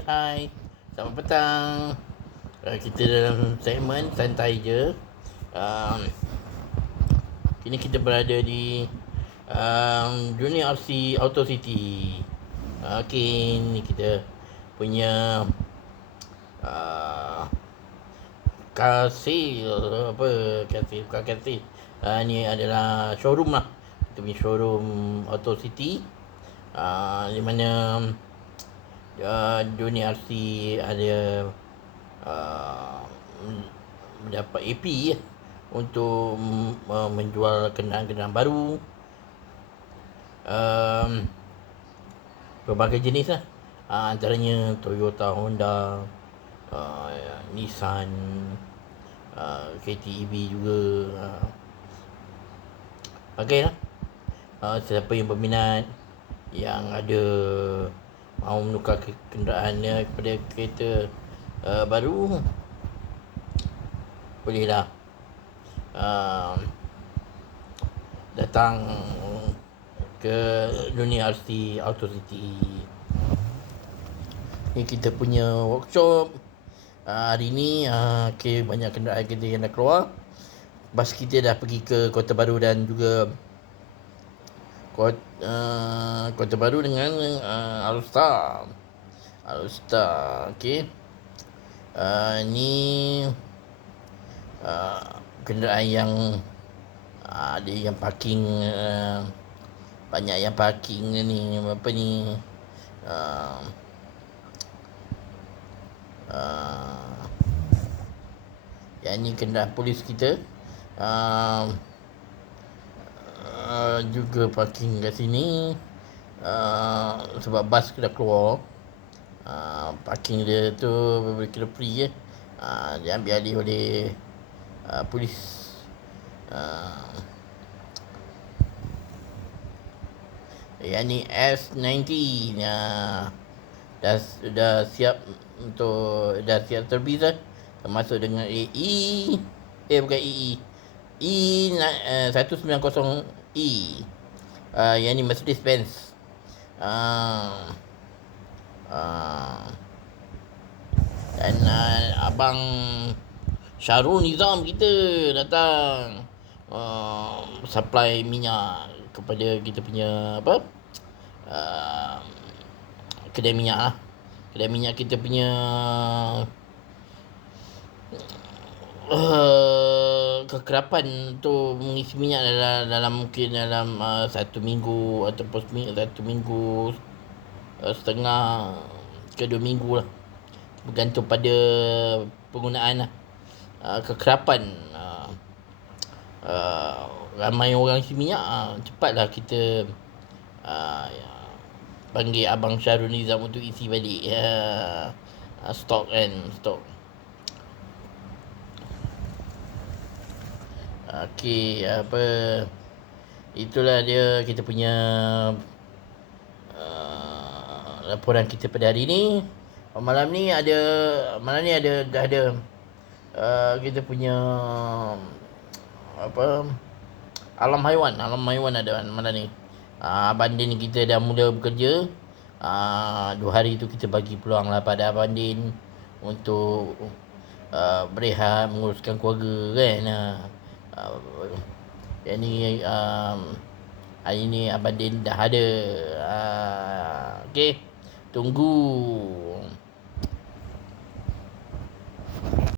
hai. Selamat petang. Kita dalam segmen santai je. Kini kita berada di Dunia RC Auto City. Ni kita punya kasih apa kasih bukan kasih. Ni adalah showroom lah. Kita punya showroom Auto City. Di mana Dunia RC ada mendapat AP untuk menjual kenderaan-kenderaan baru, berbagai jenis lah. Antaranya Toyota, Honda, Nissan, KTEV juga. Pakailah. Siapa yang berminat, yang ada mahu menukar kenderaannya kepada kereta baru, bolehlah datang ke Dunia RC Auto City. Ni kita punya workshop. Hari ni banyak kenderaan kita yang dah keluar. Bas kita dah pergi ke Kota Baru dan juga Kota Baru dengan Alustar. Okey. Ni kenderaan yang ada yang parking, banyak yang parking ni, apa ni, yang ni kenderaan polis kita juga parking kat sini, sebab bas dah keluar. Parking dia tu kira free dia ambil alih oleh polis. Yang ni S90 dah siap terbit dah, termasuk dengan bukan E190E. Yang ni Mercedes Benz. Dan Abang Syarul Nizam kita datang supply minyak kepada kita punya kedai minyak lah. Kedai minyak kita punya kekerapan untuk mengisi minyak mungkin dalam 1 minggu ataupun 1 minggu setengah ke 2 minggu lah, bergantung pada penggunaan lah. Kekerapan ramai orang isi minyak, cepatlah kita panggil Abang Syarul Nizam untuk isi balik stok. Okey, itulah dia kita punya laporan kita pada hari ni. Malam ni ada kita punya alam haiwan ada malam ni. Abang Din kita dah mula bekerja. 2 hari tu kita bagi peluang lah pada Abang Din untuk berehat, menguruskan keluarga kan. Yang ni hari ni Abang Din dah ada. Okey, tunggu